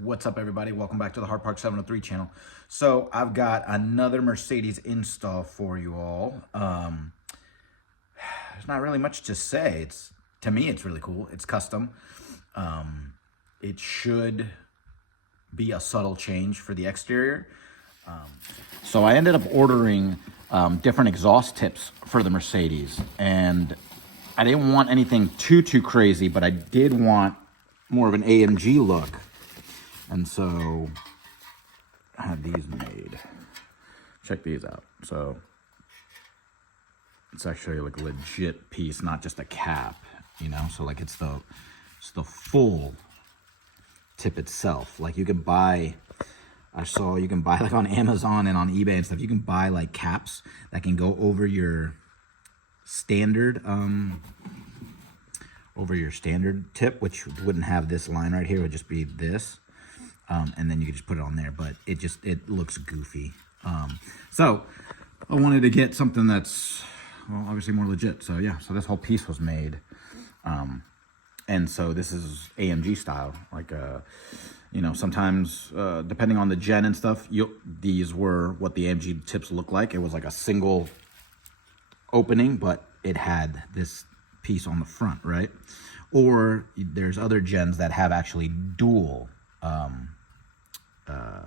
What's up, everybody? Welcome back to the Hard Park 703 channel. So I've got another Mercedes install for you all. There's not really much to say. To me, it's really cool. It's custom. It should be a subtle change for the exterior. So I ended up ordering different exhaust tips for the Mercedes, and I didn't want anything too crazy, but I did want more of an AMG look. And so I had these made. Check these out. So it's actually like a legit piece, not just a cap, you know? So like it's the full tip itself. Like you can buy, you can buy like on Amazon and on eBay and stuff, you can buy like caps that can go over your standard tip, which wouldn't have this line right here. It would just be this. And then you can just put it on there, but it looks goofy. So I wanted to get something that's, well, obviously more legit. So yeah, so this whole piece was made. And so this is AMG style. Like, you know, sometimes, depending on the gen and stuff, these were what the AMG tips look like. It was like a single opening, but it had this piece on the front, right? Or there's other gens that have actually dual,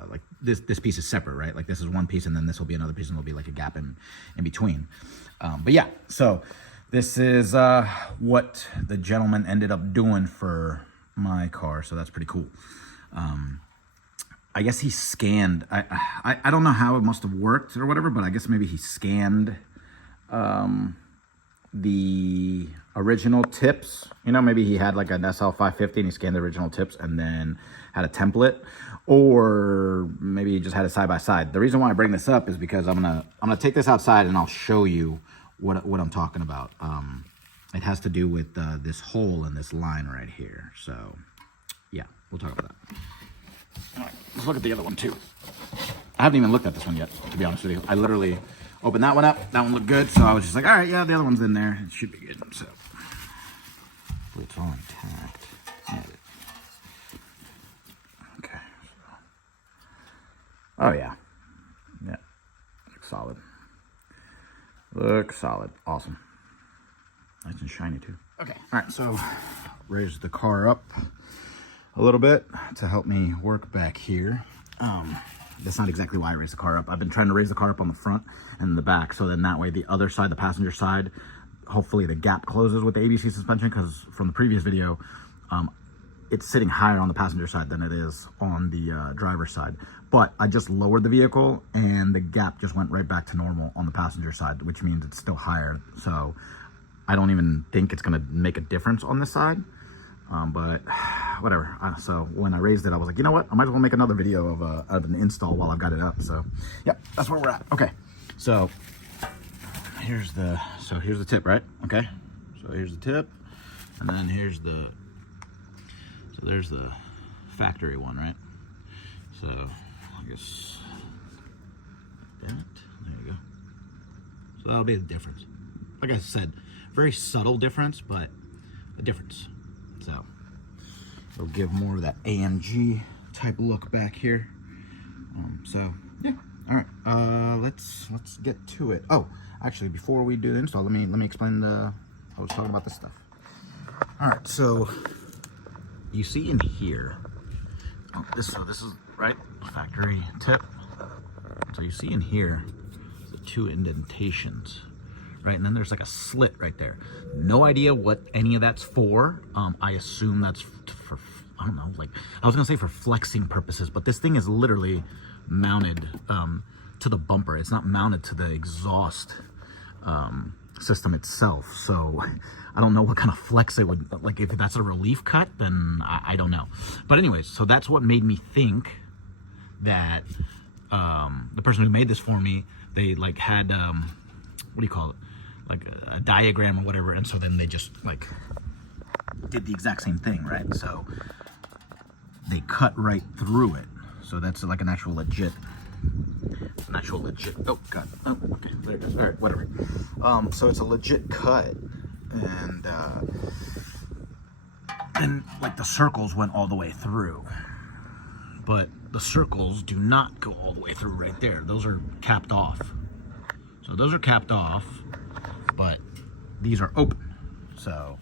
like this piece is separate, right? Like this is one piece and then this will be another piece and there'll be like a gap in between. But yeah, so this is what the gentleman ended up doing for my car. So that's pretty cool. I guess he scanned, I don't know how it must have worked or whatever, but I guess maybe he scanned the original tips. You know, maybe he had like an SL550 and he scanned the original tips and then had a template, or maybe he just had it side by side. The reason why I bring this up is because I'm gonna take this outside and I'll show you what I'm talking about. It has to do with this hole in this line right here. So yeah, we'll talk about that. All right, let's look at the other one too. I haven't even looked at this one yet, to be honest with you. I literally opened that one up. That one looked good, so I was just like, all right, yeah, the other one's in there. It should be good. So it's all intact. Yeah. Okay. Oh yeah. Yeah. Looks solid. Looks solid. Awesome. Nice and shiny too. Okay. All right. So raise the car up a little bit to help me work back here. That's not exactly why I raised the car up. I've been trying to raise the car up on the front and the back, so then that way the other side, the passenger side, hopefully the gap closes with the ABC suspension, because from the previous video, it's sitting higher on the passenger side than it is on the driver's side. But I just lowered the vehicle and the gap just went right back to normal on the passenger side, which means it's still higher. So I don't even think it's gonna make a difference on this side. But whatever. So when I raised it, I was like, you know what? I might as well make another video of an install while I've got it up. So yep, that's where we're at. Okay. So here's the tip, right? Okay. So here's the tip, and then there's the factory one, right? So I guess that, there you go. So that'll be the difference. Like I said, very subtle difference, but a difference. So it'll give more of that AMG type look back here. So yeah, all right. Let's get to it. Oh, actually, before we do the install, let me explain I was talking about this stuff. All right, so you see in here, this is right factory tip. So you see in here the two indentations. Right, and then there's like a slit right there. No idea what any of that's for. I assume that's for, I don't know, like, I was gonna say for flexing purposes, but this thing is literally mounted to the bumper. It's not mounted to the exhaust system itself. So I don't know what kind of flex it would, like if that's a relief cut, then I don't know. But anyways, so that's what made me think that the person who made this for me, they like had, what do you call it? Like a diagram or whatever, and so then they just like did the exact same thing, right? So they cut right through it. So that's like an actual legit. Oh god. Oh, okay. There it is. All right, whatever. So it's a legit cut, and like the circles went all the way through. but the circles do not go all the way through right there. Those are capped off. So those are capped off, but these are open. So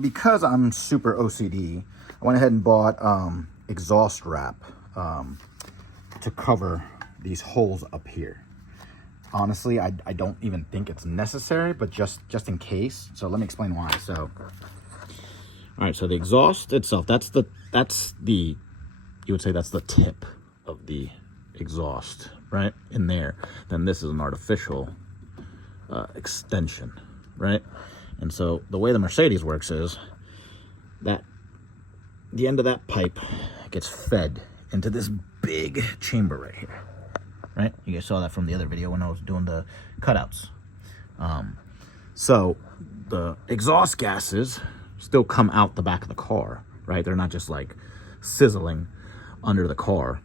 because I'm super OCD, I went ahead and bought exhaust wrap to cover these holes up here. Honestly, I don't even think it's necessary, but just in case. So let me explain why. So, all right, so the exhaust itself, that's the, you would say that's the tip of the exhaust, right? In there. Then this is an artificial extension, right? And so the way the Mercedes works is that the end of that pipe gets fed into this big chamber right here, right? You guys saw that from the other video when I was doing the cutouts. So the exhaust gases still come out the back of the car, right? They're not just like sizzling under the car.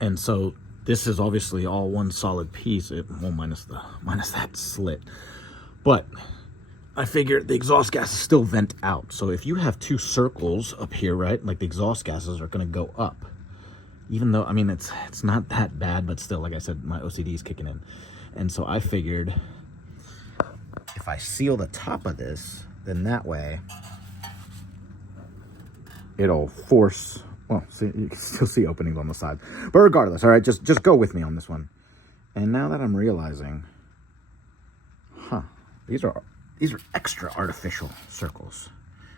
And so this is obviously all one solid piece, well, minus that slit. But I figured the exhaust gases still vent out. So if you have two circles up here, right, like the exhaust gases are going to go up. Even though, I mean, it's not that bad, but still, like I said, my OCD is kicking in. And so I figured if I seal the top of this, then that way it'll force, well, see, you can still see openings on the side. But regardless, all right, just go with me on this one. And now that I'm realizing, these are extra artificial circles,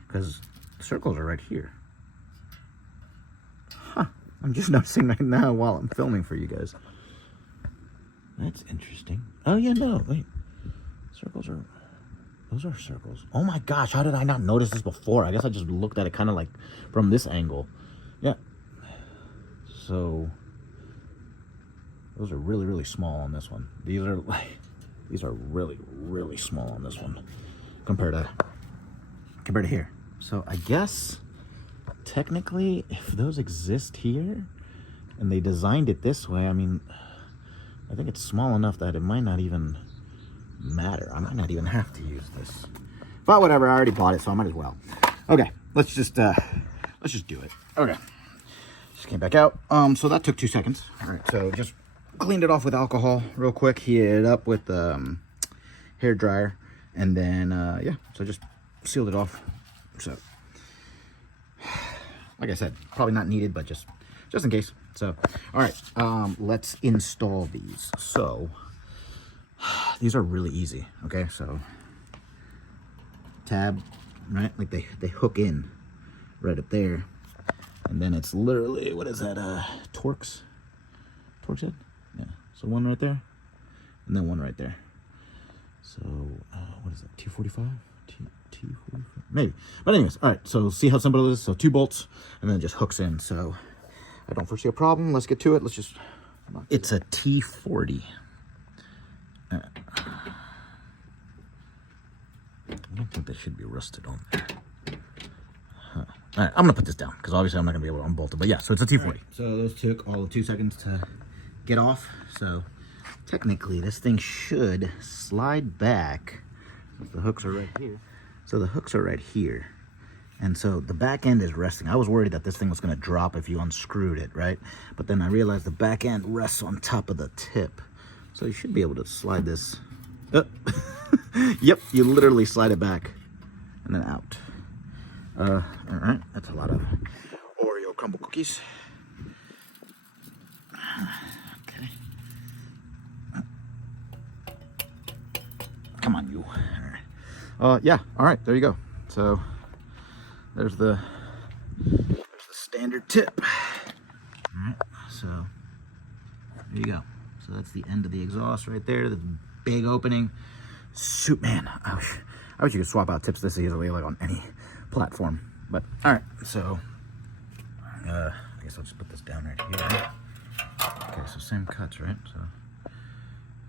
because the circles are right here. I'm just noticing right now while I'm filming for you guys. That's interesting. Oh yeah, no, wait. Those are circles. Oh my gosh, how did I not notice this before? I guess I just looked at it kind of like from this angle. Yeah. So those are really, really small on this one. These are really, really small on this one compared to here. So I guess technically if those exist here and they designed it this way, I mean, I think it's small enough that it might not even matter. I might not even have to use this. But whatever, I already bought it, so I might as well. Okay, let's just do it. Okay. Just came back out. So that took 2 seconds. All right, so just cleaned it off with alcohol real quick, heated it up with hair dryer, and then yeah, so just sealed it off. So like I said, probably not needed, but just in case. So all right, let's install these. So these are really easy. Okay, so tab, right, like they hook in right up there, and then it's literally, what is that, Torx head? Yeah, so one right there, and then one right there. So what is that, T45? T45? Maybe. But anyways, all right, so see how simple it is? So 2 bolts, and then it just hooks in. So I don't foresee a problem. Let's get to it. Let's just, it's a T40. I don't think they should be rusted on there. All right, I'm gonna put this down because obviously I'm not gonna be able to unbolt it. But yeah, so it's a T40. Right, so those took all of 2 seconds to get off. So technically, this thing should slide back. The hooks are right here. So the hooks are right here, and so the back end is resting. I was worried that this thing was gonna drop if you unscrewed it, right? But then I realized the back end rests on top of the tip. So you should be able to slide this. Yep, you literally slide it back and then out. All right, that's a lot of Oreo crumble cookies. Okay. Come on, you. All right. Yeah, all right, there you go. So there's the standard tip. All right, so there you go. So that's the end of the exhaust right there, the big opening. Shoot, man, I wish you could swap out tips this easily, like on any platform. But all right, so I guess I'll just put this down right here. Okay, so same cuts, right? So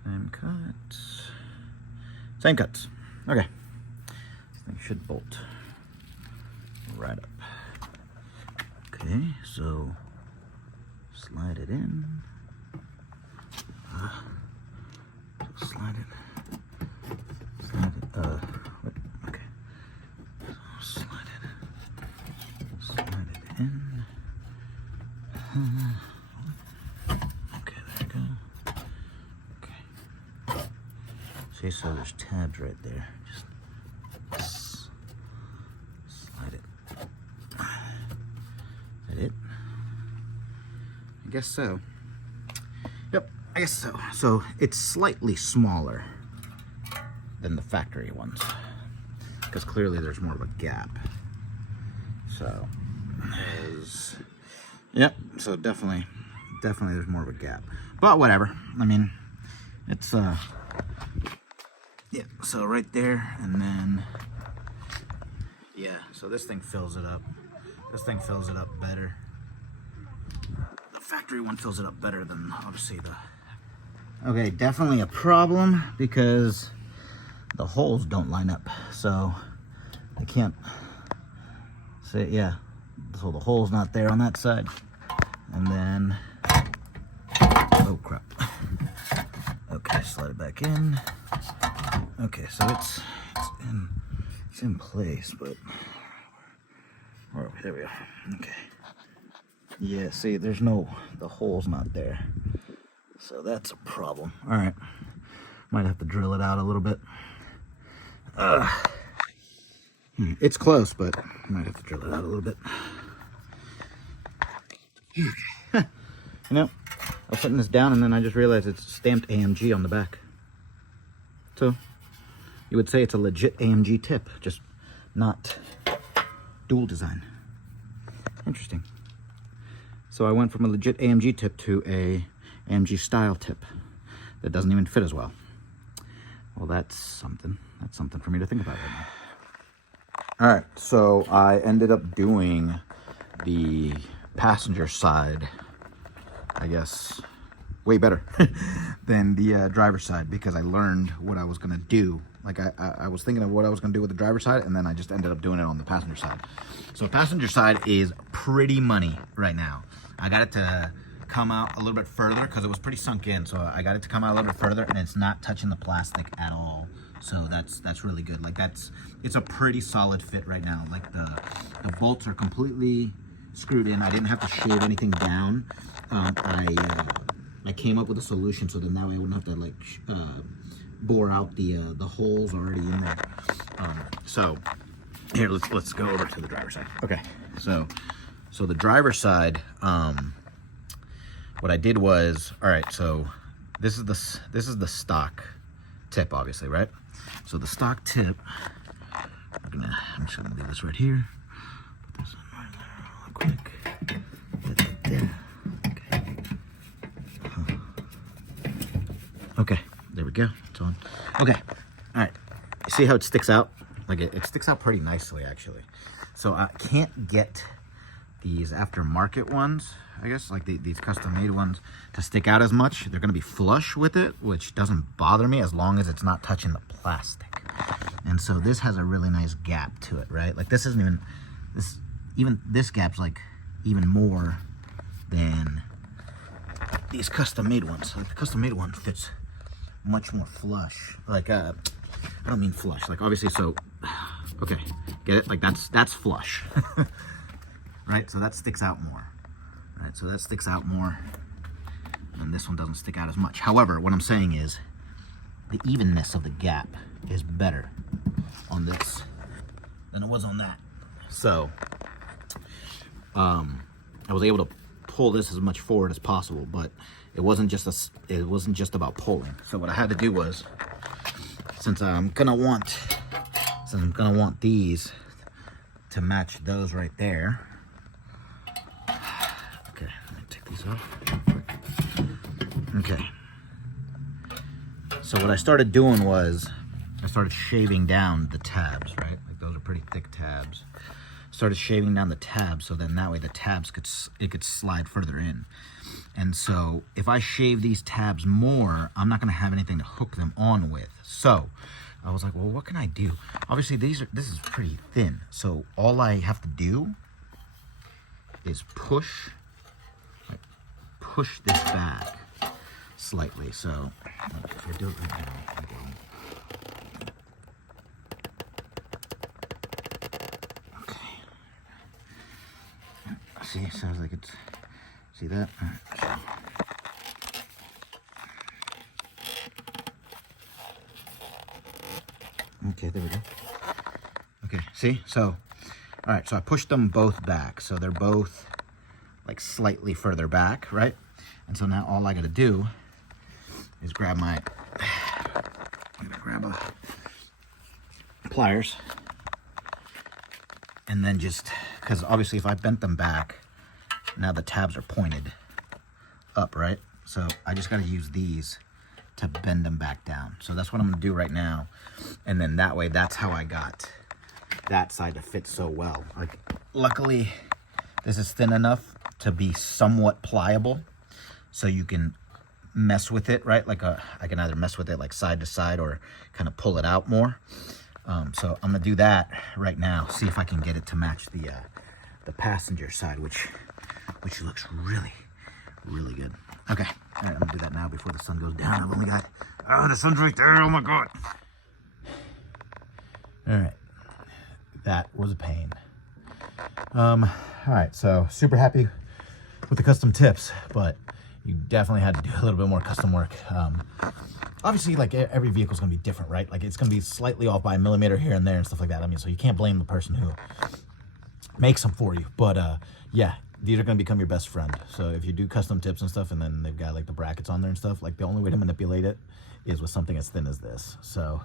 same cuts. Okay, this thing should bolt right up. Okay, so slide it in. Slide it. Okay. Slide it in. Okay, there we go. Okay. See, so there's tabs right there. Just slide it. Is that it? I guess so. Yep, I guess so. So it's slightly smaller than the factory ones, because clearly there's more of a gap. So, yep. So definitely there's more of a gap. But whatever. I mean, it's yeah. So right there, and then yeah. So this thing fills it up. This thing fills it up better. The factory one fills it up better than obviously the. Okay, definitely a problem because the holes don't line up, so I can't say, yeah, so the hole's not there on that side. And then, oh crap. Okay, slide it back in. Okay, so it's in place, but where are we? There we go. Okay. Yeah, see, there's the hole's not there. So that's a problem. All right, might have to drill it out a little bit. It's close, but I might have to drill it out a little bit. You know, I was putting this down and then I just realized it's stamped AMG on the back. So you would say it's a legit AMG tip, just not dual design. Interesting. So I went from a legit AMG tip to a AMG style tip that doesn't even fit as well. Well, that's something. That's something for me to think about right now. All right, so I ended up doing the passenger side, I guess, way better than the driver's side, because I learned what I was gonna do. Like I was thinking of what I was gonna do with the driver's side, and then I just ended up doing it on the passenger side. So passenger side is pretty money right now. I got it to come out a little bit further because it was pretty sunk in. So I got it to come out a little bit further, and it's not touching the plastic at all. So that's really good. Like it's a pretty solid fit right now. Like the bolts are completely screwed in. I didn't have to shave anything down. I came up with a solution so then that way I wouldn't have to like bore out the holes already in there. So here, let's go over to the driver's side. Okay, so the driver's side, what I did was, all right, so this is the stock tip, obviously, right? So the stock tip, I'm just gonna leave this right here. Put this on right there real quick. Okay, there we go. It's on. Okay, all right. You see how it sticks out? Like it sticks out pretty nicely, actually. So I can't get these aftermarket ones, I guess, like these custom-made ones, to stick out as much. They're gonna be flush with it, which doesn't bother me as long as it's not touching the plastic. And so this has a really nice gap to it, right? Like this isn't even this gap's like even more than these custom-made ones. Like the custom-made one fits much more flush. Like I don't mean flush. Like obviously, so okay, get it? Like that's flush. Right, so that sticks out more. Right, so that sticks out more, and this one doesn't stick out as much. However, what I'm saying is the evenness of the gap is better on this than it was on that. So I was able to pull this as much forward as possible, but it wasn't just about pulling. So what I had to do was, since I'm gonna want these to match those right there. Okay, let me take these off. Okay. So what I started doing was I started shaving down the tabs, right? Like those are pretty thick tabs. Started shaving down the tabs so then that way the tabs could slide further in. And so if I shave these tabs more, I'm not gonna have anything to hook them on with. So I was like, well, what can I do? Obviously this is pretty thin. So all I have to do is push this back slightly. So if I do it right now, okay. See, it sounds like it's See that? Okay, there we go. Okay, see? So, all right, so I pushed them both back. So they're both like slightly further back, right? And so now all I gotta do is grab my, I'm gonna grab a pliers. And then just, because obviously if I bent them back, now the tabs are pointed up, right? So I just gotta use these to bend them back down. So that's what I'm gonna do right now. And then that way, that's how I got that side to fit so well. Like, luckily, this is thin enough to be somewhat pliable, so you can mess with it, right? Like I can either mess with it like side to side or kind of pull it out more. So I'm gonna do that right now. See if I can get it to match the passenger side, which looks really, really good. Okay, all right, I'm gonna do that now before the sun goes down. I've only got, oh, the sun's right there, oh my God. All right, that was a pain. All right, so super happy with the custom tips, but you definitely had to do a little bit more custom work. Obviously, like every vehicle is gonna be different, right? Like it's gonna be slightly off by a millimeter here and there and stuff like that. I mean, so you can't blame the person who makes them for you, but yeah, these are gonna become your best friend. So if you do custom tips and stuff, and then they've got like the brackets on there and stuff, like the only way to manipulate it is with something as thin as this. So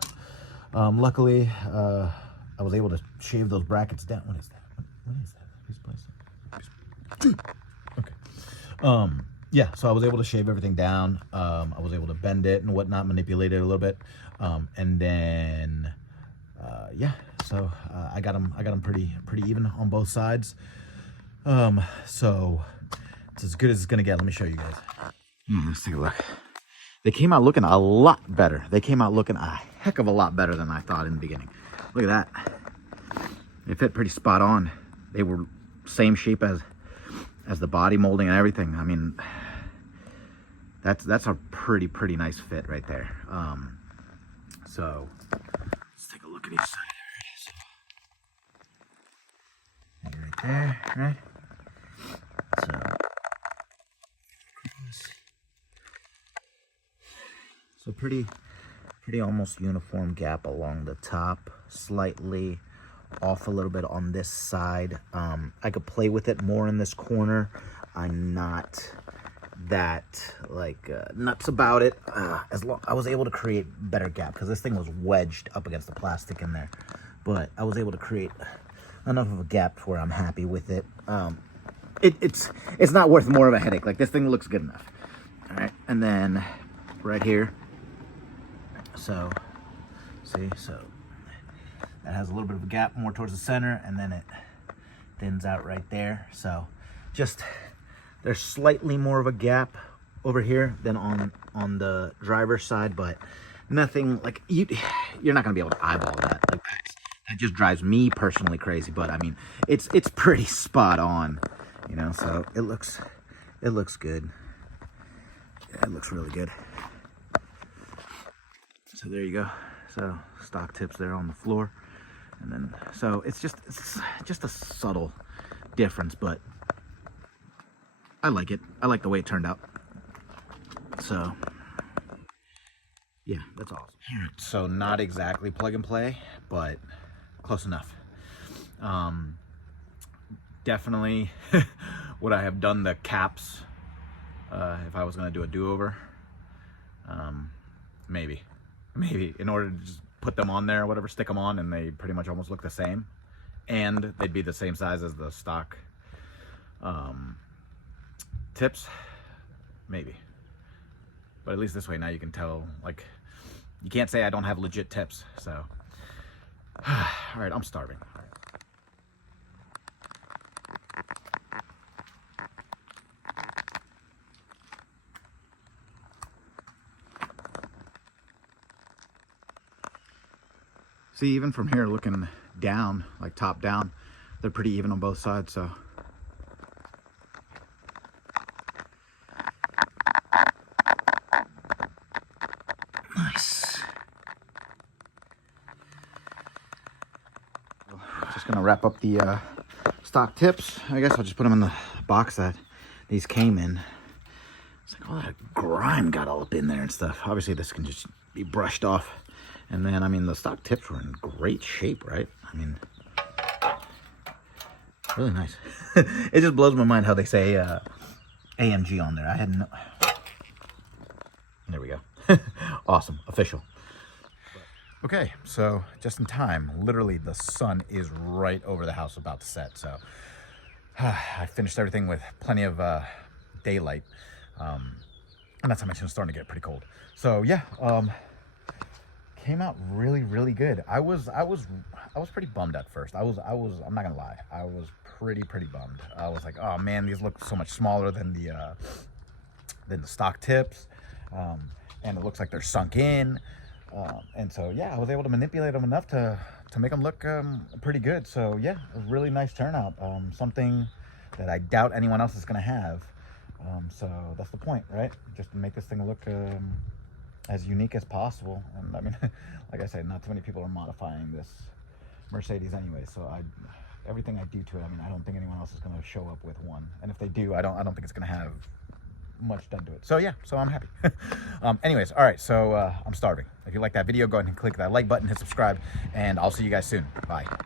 luckily, I was able to shave those brackets down. What is that? What is that? Piece of plastic? Okay. Yeah, so I was able to shave everything down. I was able to bend it and whatnot, manipulate it a little bit, and then yeah. So I got them pretty even on both sides. So it's as good as it's gonna get. Let me show you guys. Let's take a look. They came out looking a lot better. They came out looking a heck of a lot better than I thought in the beginning. Look at that. They fit pretty spot on. They were same shape as the body molding and everything. I mean, that's a pretty nice fit right there. So let's take a look at each side. So, right there, right? So pretty almost uniform gap along the top, slightly off a little bit on this side. I could play with it more in this corner. I'm not that like nuts about it. As long I was able to create better gap because this thing was wedged up against the plastic in there, but I was able to create enough of a gap where I'm happy with it. It's not worth more of a headache. Like this thing looks good enough. All right, and then right here. So see, so that has a little bit of a gap more towards the center, and then it thins out right there. So just there's slightly more of a gap over here than on the driver's side, but nothing like you're not gonna be able to eyeball that. Like that just drives me personally crazy. But I mean, it's pretty spot on, you know. So it looks good. Yeah, it looks really good. So there you go. So stock tips there on the floor. And then, so it's just a subtle difference, but I like it. I like the way it turned out. So yeah, that's awesome. So not exactly plug and play, but close enough. Definitely would I have done the caps if I was gonna do a do-over? Maybe in order to just put them on there or whatever, stick them on, and they pretty much almost look the same, and they'd be the same size as the stock tips, maybe. But at least this way now you can tell, like, you can't say I don't have legit tips. So all right, I'm starving. All right. See, even from here looking down, like top down, they're pretty even on both sides, so. Nice. Just gonna wrap up the stock tips. I guess I'll just put them in the box that these came in. It's like all that grime got all up in there and stuff. Obviously, this can just be brushed off. And then, I mean, the stock tips were in great shape, right? I mean, really nice. It just blows my mind how they say AMG on there. I had no... There we go. Awesome. Official. Okay, so just in time. Literally, the sun is right over the house about to set. So I finished everything with plenty of daylight. And that's how much it's starting to get pretty cold. So yeah, came out really good. I was pretty bummed at first. I'm not gonna lie. I was pretty bummed. I was like, oh man, these look so much smaller than the stock tips, and it looks like they're sunk in. And so yeah, I was able to manipulate them enough to make them look pretty good. So yeah, a really nice turnout. Something that I doubt anyone else is gonna have. So that's the point, right? Just to make this thing look as unique as possible. And I mean, like I said, not too many people are modifying this Mercedes anyway. So everything I do to it, I mean, I don't think anyone else is going to show up with one. And if they do, I don't think it's going to have much done to it. So yeah, so I'm happy. Anyways, all right. So I'm starving. If you like that video, go ahead and click that like button, hit subscribe, and I'll see you guys soon. Bye.